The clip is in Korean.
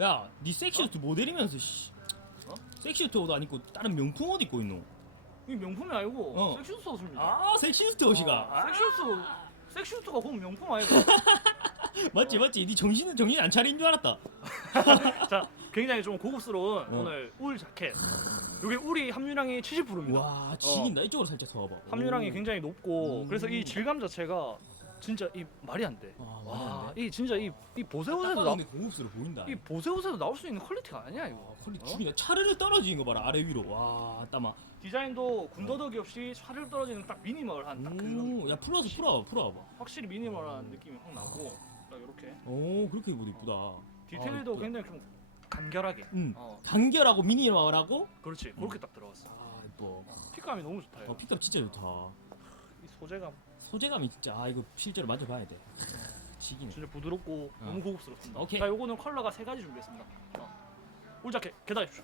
야 니 섹시우트 모델이면서 씨 어? 섹시우트 옷안 입고 다른 명품 옷 입고 있노 이 명품이 아니고 어. 섹시우스 옷입니다. 아 섹시우트 옷이가 어, 아, 섹시우스 섹시우스가 그럼 명품 아니고. 맞지 맞지 니 정신은 정신 안 차린 줄 알았다 자, 굉장히 좀 고급스러운 어. 오늘 울 자켓. 이게 울이 함유량이 70%입니다. 와 지긴다 이쪽으로 살짝 서봐 함유량이 굉장히 높고 음. 그래서 이 질감 자체가 진짜 이 말이 안 돼. 와, 와, 말이 안 돼. 이 진짜 이, 이 보세옷에도 나, 근데 고급스러워 보인다 이 보세옷에도 나올 수 있는 퀄리티가 아니야 이거. 와, 퀄리티 어? 죽이다 차르르 떨어지는 거 봐라 아래 위로 와 따마 디자인도 군더더기 없이 차를 떨어지는 딱 미니멀한 딱 그런 오야 풀어서 풀어봐 풀어봐 확실히 미니멀한 느낌이 확 나고 딱 이렇게 오 그렇게 입어도 이쁘다 디테일도 아, 이쁘다. 굉장히 좀 간결하게. 응 어, 간결하고 미니멀하고 그렇지. 그렇게 딱 들어갔어. 아 이뻐 핏감이 너무 좋다. 어, 이거. 픽업 진짜 좋다 이 소재감 소재감이 진짜 아 이거 실제로 만져봐야 돼 지기네 진짜 부드럽고 어. 너무 고급스럽습니다. 오케이. 자, 요거는 컬러가 세 가지 준비했습니다. 어. 울 자켓 개다십시오.